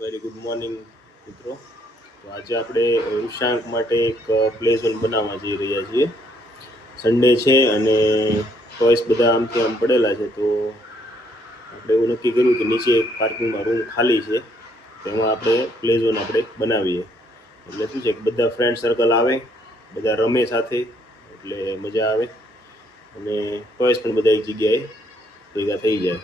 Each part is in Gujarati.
વેરી ગુડ મોર્નિંગ મિત્રો. તો આજે આપણે વૃષાંક માટે એક પ્લે ઝોન બનાવવા જઈ રહ્યા છીએ. સન્ડે છે અને ટોયસ બધા આમથી આમ પડેલા છે, તો આપણે એવું નક્કી કર્યું કે નીચે એક પાર્કિંગમાં રૂમ ખાલી છે, તેમાં આપણે પ્લે ઝોન આપણે બનાવીએ. એટલે શું છે કે બધા ફ્રેન્ડ સર્કલ આવે, બધા રમે સાથે, એટલે મજા આવે અને ટોયસ પણ બધા એક જગ્યાએ ભેગા થઈ જાય.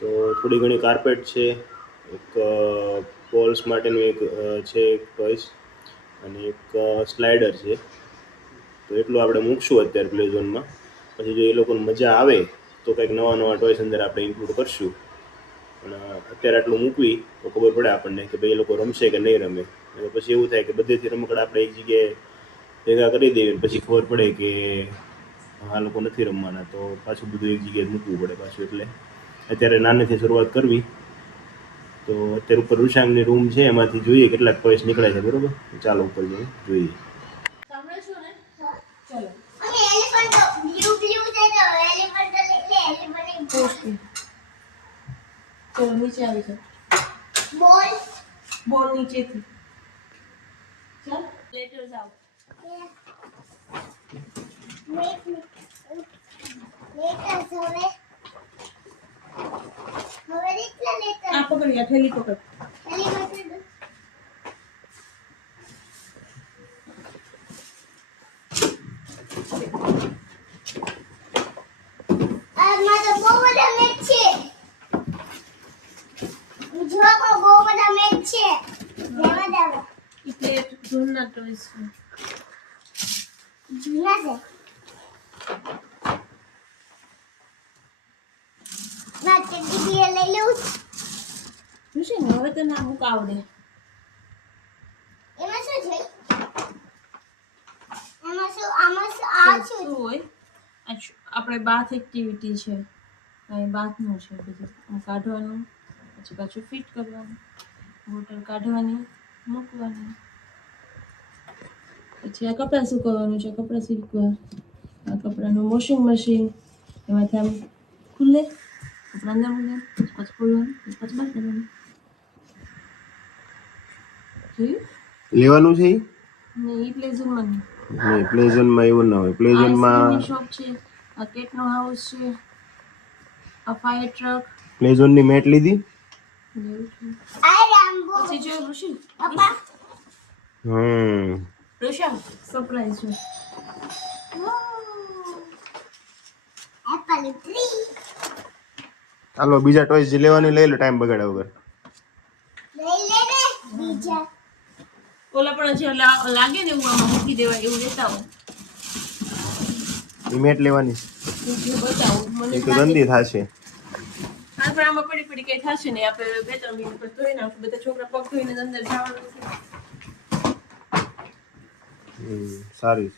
તો થોડી ઘણી કાર્પેટ છે, એક પોલ્સ માટેનું એક છે એક ટોયસ, અને એક સ્લાઇડર છે. તો એટલું આપણે મૂકશું અત્યારે પ્લે ઝોનમાં. પછી જો એ લોકોને મજા આવે તો કંઈક નવા નવા ટોયસ અંદર આપણે ઇન્ક્લુડ કરશું. પણ અત્યારે આટલું મૂકવી તો ખબર પડે આપણને કે ભાઈ એ લોકો રમશે કે નહીં રમે. અને પછી એવું થાય કે બધેથી રમકડા આપણે એક જગ્યાએ ભેગા કરી દઈએ, પછી ખબર પડે કે આ લોકો નથી રમવાના, તો પાછું બધું એક જગ્યાએ મૂકવું પડે પાછું. એટલે અત્યારે નાનેથી શરૂઆત કરવી. તો અત્યારે ઉપર રૂષાંગની રૂમ છે, એમાંથી જોઈએ કેટલાક ટોયસ નીકળે છે. બરોબર, ચાલો ઉપર જઈએ, જોઈએ. સાંભળો છો ને? ચલો. અને એલિફન્ટ બ્લુ બ્લુ છે તો એલિફન્ટ એટલે એલિફન્ટ ઓકે. ચલો નીચે આવી જાઓ. બોલ નીચેથી. ચાલ લેટર્સ આઉટ. લેટર્સ હવે કેટલા લેટર? આ પકડ, આ થેલી પકડ. થેલી પકડ. આ મારો બહુ બધા મેચ છે. જોકો બહુ બધા મેચ છે. લેવા દાવ. એટલે જૂના ટોયસ છે. જૂના છે. ના ટેડી બિયર લઈ લઉં. ઋષિ હવે તો ના મુક આવડે. એમાં શું છે? એમાં શું આમાં આ શું હોય? આપણે બાથ એક્ટિવિટી છે. અહીં બાથનું છે બધું. આમ કાઢવાનું, પછી પાછું ફિટ કરવાનું, બોટલ કાઢવાની, મૂકવાની. પછી આ કપડાં સુકવવાનું છે, કપડાં સુકવા. આ કપડાનું વોશિંગ મશીન, એમાંથી આમ ખુલે, કપડાં અંદર મૂકે, પછી ખોલવાનું, પછી બહાર કાઢવાનું. જોયું? લેવાનું છે નહીં, એ પ્લે ઝોનમાં નહીં. નહીં, પ્લે ઝોનમાં એવું ના હોય. પ્લે ઝોનમાં આઈસ્ક્રીમની શોપ છે, આ કેટનો હાઉસ છે, આ ફાયર ટ્રક. પ્લે ઝોનની મેટ લીધી. પછી જો ઋષિ પપ્પા ઋષા સરપ્રાઈઝ છે. Apple tree. ચાલો બીજા ટોયસ જે લેવાની લઈ લો, ટાઈમ બગાડ્યા વગર. લઈ લે ને બીજા. ઓલા પણ જે લાગે ને એવું આમાં મૂકી દેવાય એવું લેતા હો. એ મેટ લેવાની બતાવો મને. એ તો ગંદી થશે. હા પણ આમાં પડી પડી કઈ થશે નહીં. આપણે 2-3 મિનિટ પછી ધોઈ નાખશું. બધા છોકરા પગ ધોઈને અંદર જવાનું છે. સારી,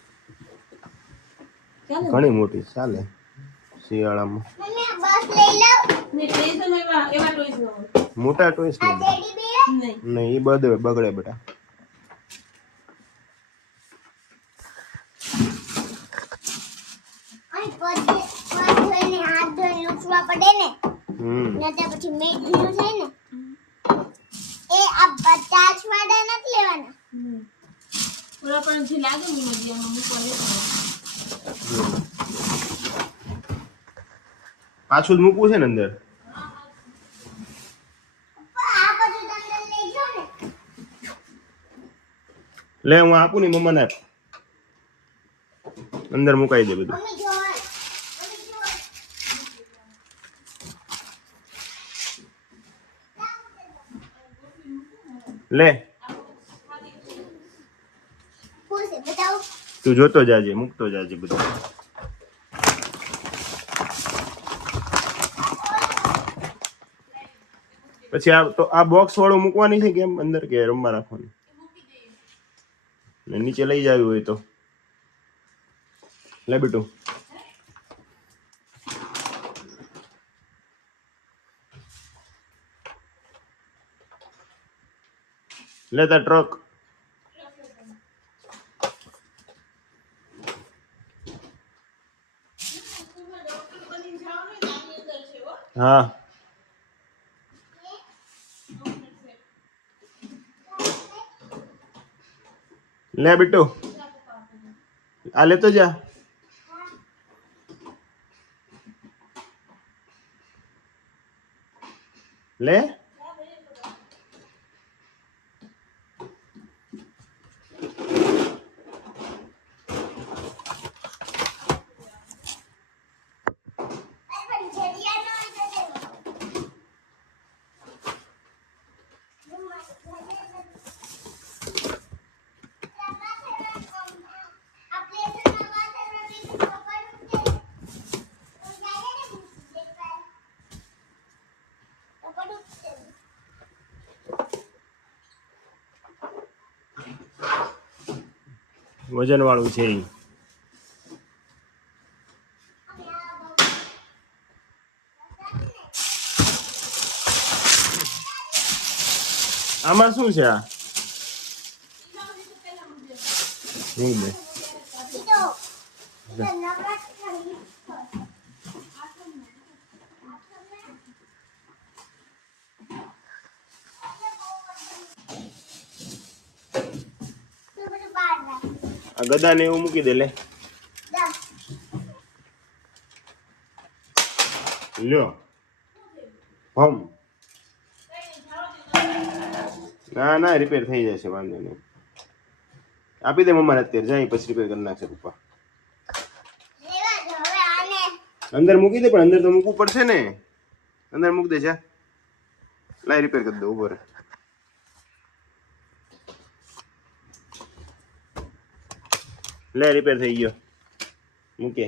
ઘણી મોટી ચાલે શિયાળામાં. બસ લઈ લઉં ને ટ્રેઝન એવા ટોયસ ન હોય. મોટા ટોયસ નહીં, નહીં એ બગડે બેટા. હાથ ધોઈને લૂછવા પડે ને. નતર પછી મેટ ભીનું થાય ને. એ આ 50 વાળા નથી લેવાના. ઓલા પણ જે લાગે ને મધ્યમાં મૂકવા લેતા. પાછું જ મૂકવું છે ને અંદર. આ બધું અંદર લઈ જાઓ ને. લે હું આપું ને મમ્માને આપ. અંદર મુકાઈ દે બધું. મમ્મી જો લે પૂછે બતાવો. તું જોતો જાજે, મૂકતો જાજે બધું. પછી આ તો આ બોક્સ વાળું મૂકવાની છે કેમ અંદર, કે રમવા રાખવાની? ને નીચે લઈ જાવી હોય તો લે બેટું. લેતા ટ્રક. હા લે બેટો આ લેતો જા. લે વજન વાળું છે ઈ. આમાં શું છે આ મૂક દે. આ ગદા ને એવું મૂકી દે. લે લ્યો હમ ના ના રિપેર થઈ જશે વાંધો નહીં. આપી દે મમ્માને અત્યારે જાય પછી રિપેર કરી નાખશે પપ્પા. અંદર મૂકી દે પણ અંદર તો મૂકવું પડશે ને. અંદર મૂકી દે જા. લાઈ રિપેર કરી દો ઉભો રહે. લે રિપેર થઈ ગયો મૂકે.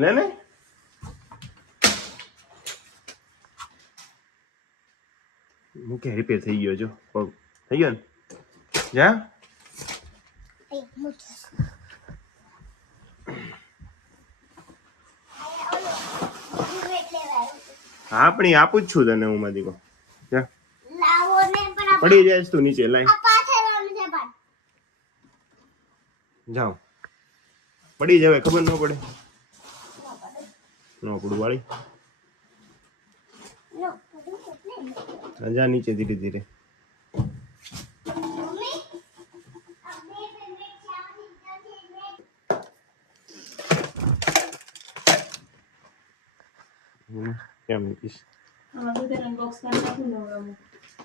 લે ને મૂકે રિપેર થઈ ગયો જો પગ થઈ ગયો ને જા. હા પણ આપું જ છું તને હું મારી કો જા. પડી જાય તું નીચે લાઈ જાઓ પડી જાવે ખબર ન પડે ન પડું વાળી જા નીચે ધીરે ધીરે. કેમ મૂકીશ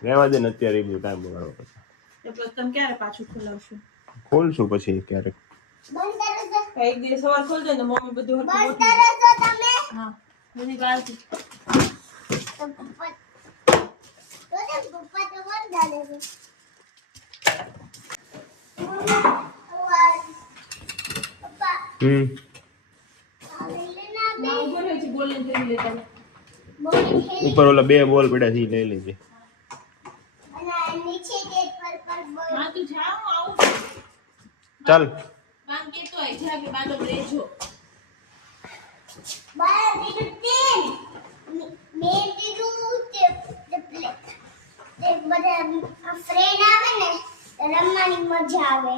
રહેવા દે ને અત્યારે એ બધું ટાઈમ બગાડો પછી તમે ક્યારે પાછું ખોલાવશો? ખોલશું પછી ક્યારેક. એક દિવસ સવાર ખોલજો ને મમ્મી બધું હા બધી બાળકી ઉપર ઓલા બે બોલ પડ્યા છે લઈ લેજે. ચાલ રમવાની મજા આવે.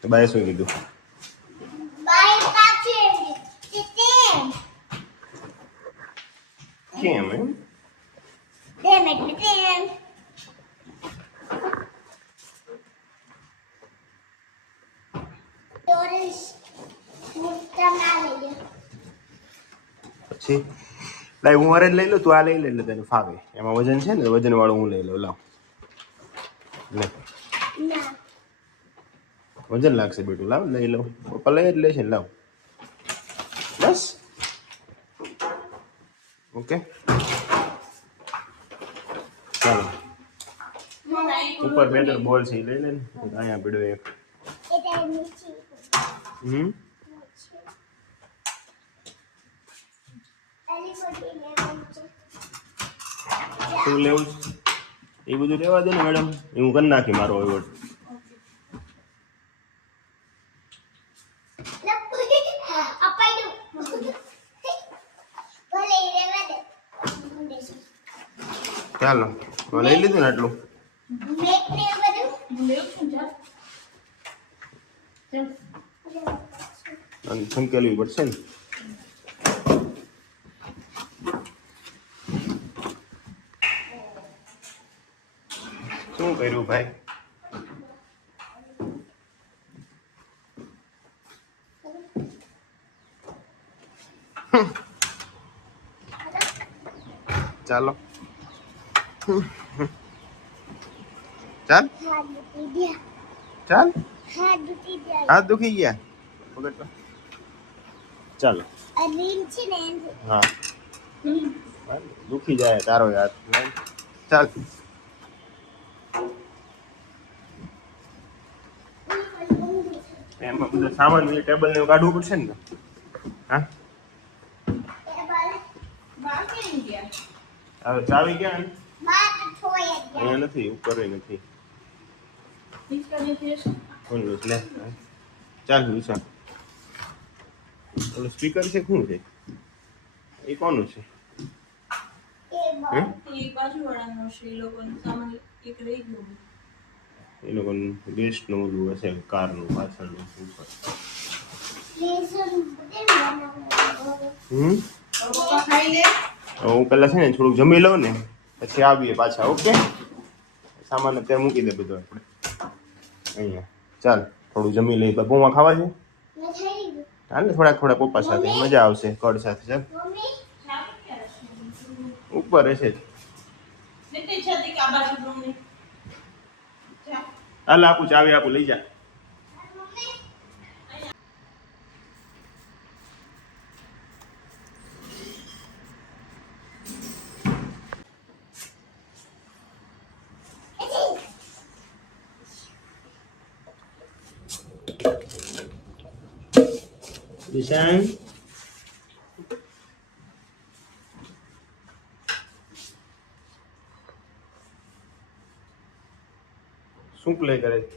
તો બાય શું કીધું? કેમ એમ? પછી લાઈ હું ઓરેન્જ લઈ લઉં તું આ લઈ લે એટલે તને ફાવે. એમાં વજન છે ને વજન વાળું હું લઈ લઉં. લાવ લે વજન લાગશે બેટું. લાવ લઈ લઉં પપ્પા લઈ જ લેશે ને. લાવ બસ ઓકે ચાલો. ઉપર બેટર બોલ છે લઈ લે ને. અહીંયા પીડ્યો એક. શું લેવું એ બધું લેવા દે ને મેડમ. એ હું કરી નાખી મારો એવોર્ડ. ચાલો લઈ લીધું ને આટલું. સંકેલવી પડશે ને. શું કર્યું ભાઈ? ચાલો ચાલ હાથ દુખી ગયા. ચાલ હાથ દુખી ગયા. હાથ દુખી ગયા પકડ તો. ચાલો આ રીલ છે ને હા દુખી જાય તારો હાથ ચાલ એમાં બધું સામાન ટેબલ ને એવું કાઢવું પડશે ને હા બહાર કેમ ગયા? હવે ચાવી ક્યાં બાર થોય ગયા. અહીંયા નથી ઉપર નથી પિચકારી ફેરશે? ઓલું લે ચાલ વિશાલ ઓલું સ્પીકર છે શું છે એ કોનું છે એ હે? એ બાજુવાળાનો છે, એ લોકોનો સામાન એક રહી ગયો. એ લોકોનું બેસ્ટનું ઓલું હશે કારનું પાછળનું ઉપર લેસન કેમ બનાવવાનું? પપ્પા ખાઈ લે. હવે હું પેલા છે ને થોડુંક જમી લઉં ને પછી આવીએ પાછા ઓકે સામાન અત્યારે મૂકી દે બધો આપણે અહીંયા ચાલ થોડું જમી લઈએ બપોરમાં ખાવા છે મેં થઈ ગયું. હાલ ને થોડાક પપ્પા સાથે મજા આવશે કડ સાથે ચાલ મમ્મી ચાવી ક્યારે છે? ઉપર હશે જ નથી છતી કે આ બાજુ રૂમની. જા. હાલ આપું ચાવી આપું લઈ જા મમ્મી દિશાંગ શું પ્લે કરે છે